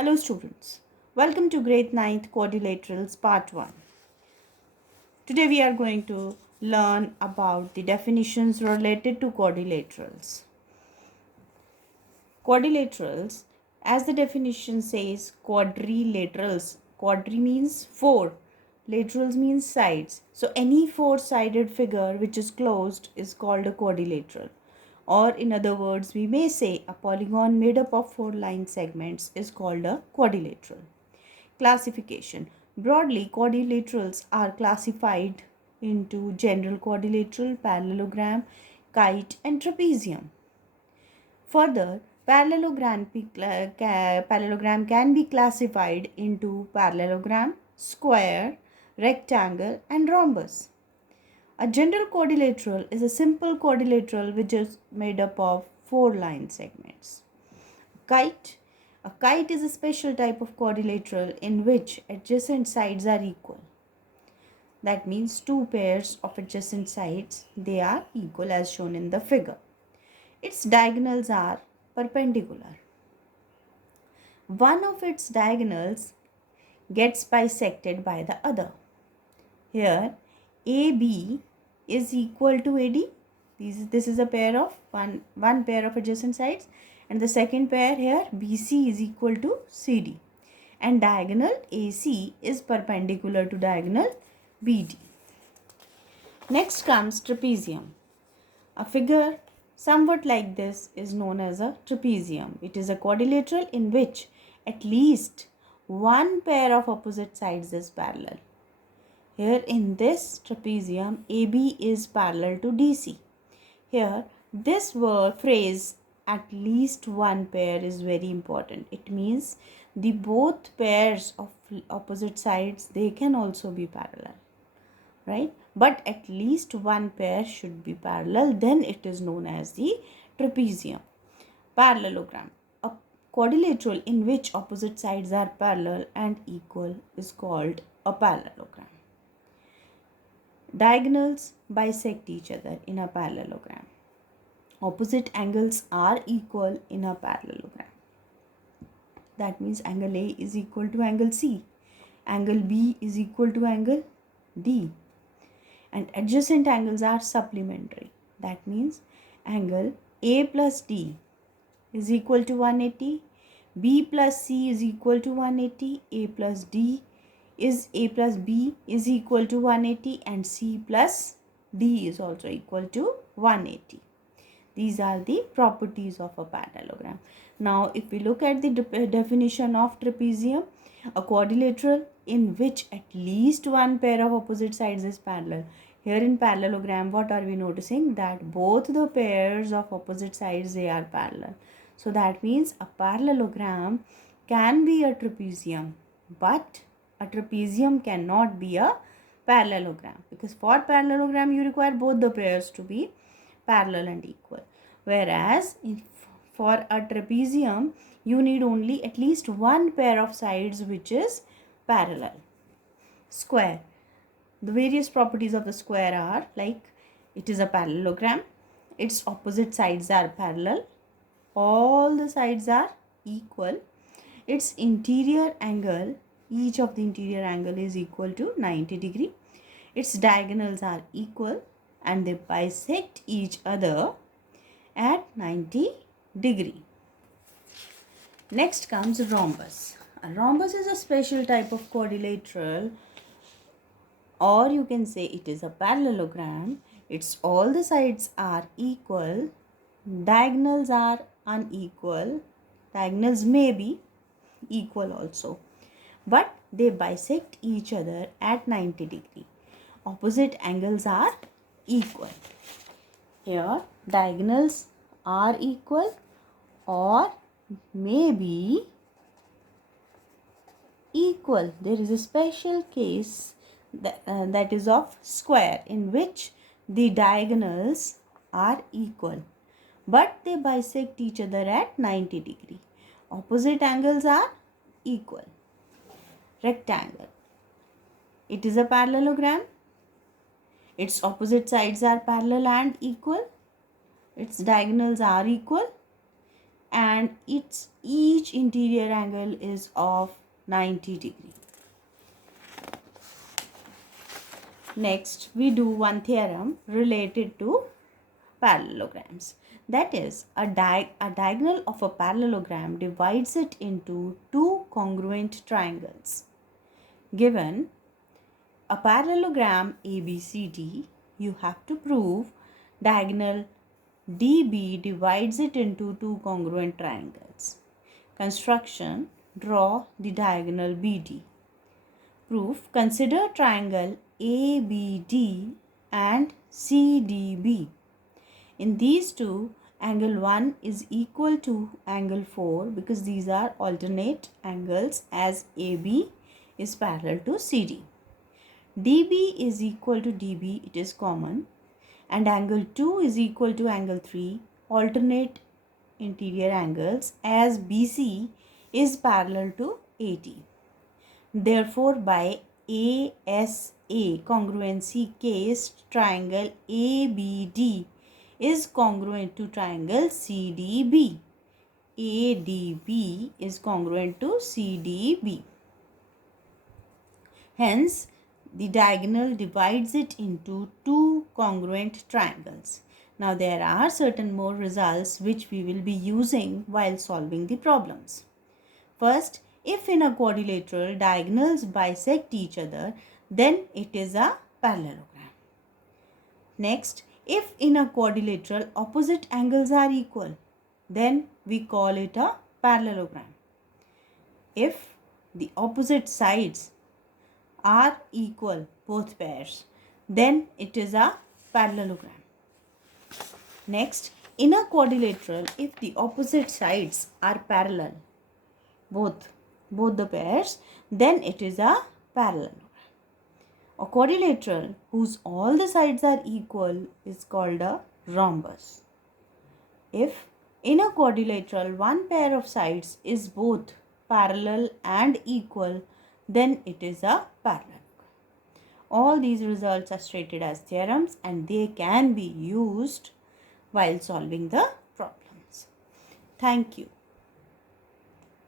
Hello students, welcome to grade 9th Quadrilaterals part 1. Today we are going to learn about the definitions related to quadrilaterals. Quadrilaterals, as the definition says, quadrilaterals. Quadri means 4, laterals means sides. So any four-sided figure which is closed is called a quadrilateral. Or in other words, we may say a polygon made up of 4 line segments is called a quadrilateral. Classification. Broadly, quadrilaterals are classified into general quadrilateral, parallelogram, kite and trapezium. Further, parallelogram can be classified into parallelogram, square, rectangle and rhombus. A general quadrilateral is a simple quadrilateral which is made up of 4 line segments. Kite. A kite is a special type of quadrilateral in which adjacent sides are equal. That means 2 pairs of adjacent sides, they are equal as shown in the figure. Its diagonals are perpendicular. One of its diagonals gets bisected by the other. Here, AB is equal to AD. This is a pair of one pair of adjacent sides, and the second pair here BC is equal to CD, and diagonal AC is perpendicular to diagonal BD. Next comes trapezium. A figure somewhat like this is known as a trapezium. It is a quadrilateral in which at least one pair of opposite sides is parallel. Here in this trapezium, AB is parallel to DC. Here, this phrase at least one pair is very important. It means the both pairs of opposite sides, they can also be parallel, right? But at least one pair should be parallel, then it is known as the trapezium. Parallelogram. A quadrilateral in which opposite sides are parallel and equal is called a parallelogram. Diagonals bisect each other in a parallelogram. Opposite angles are equal in a parallelogram. That means angle A is equal to angle C. Angle B is equal to angle D. And adjacent angles are supplementary. That means angle A plus D is equal to 180. B plus C is equal to 180. A plus B is equal to 180, and C plus D is also equal to 180. These are the properties of a parallelogram. Now, if we look at the definition of trapezium, a quadrilateral in which at least one pair of opposite sides is parallel. Here in parallelogram, what are we noticing? That both the pairs of opposite sides, they are parallel. So that means a parallelogram can be a trapezium, but a trapezium cannot be a parallelogram, because for parallelogram you require both the pairs to be parallel and equal. Whereas for a trapezium you need only at least one pair of sides which is parallel. Square. The various properties of the square are like it is a parallelogram, its opposite sides are parallel, all the sides are equal, its interior angle, each of the interior angle is equal to 90 degree. Its diagonals are equal and they bisect each other at 90 degree. Next comes rhombus. A rhombus is a special type of quadrilateral, or you can say it is a parallelogram. Its all the sides are equal, diagonals are unequal, diagonals may be equal also, but they bisect each other at 90 degree. Opposite angles are equal. Here diagonals are equal or may be equal. There is a special case that is of square in which the diagonals are equal, but they bisect each other at 90 degree. Opposite angles are equal. Rectangle. It is a parallelogram. Its opposite sides are parallel and equal. Its diagonals are equal. and each interior angle is of 90 degree. Next, we do one theorem related to parallelograms. That is, a diagonal of a parallelogram divides it into two congruent triangles. Given a parallelogram ABCD, you have to prove diagonal DB divides it into two congruent triangles. Construction: draw the diagonal BD. Proof: consider triangle ABD and CDB. In these two, angle 1 is equal to angle 4 because these are alternate angles as AB is parallel to CD. DB is equal to DB, it is common, and angle 2 is equal to angle 3, alternate interior angles as BC is parallel to AD. Therefore, by ASA congruency case, triangle ABD is congruent to triangle CDB. ADB is congruent to CDB. Hence, the diagonal divides it into two congruent triangles. Now, there are certain more results which we will be using while solving the problems. First, if in a quadrilateral diagonals bisect each other, then it is a parallelogram. Next, if in a quadrilateral opposite angles are equal, then we call it a parallelogram. If the opposite sides are equal, both pairs, then it is a parallelogram. Next, in a quadrilateral, if the opposite sides are parallel, both the pairs, then it is a parallelogram. A quadrilateral whose all the sides are equal is called a rhombus. If in a quadrilateral one pair of sides is both parallel and equal, then it is a parallelogram. All these results are stated as theorems and they can be used while solving the problems. Thank you.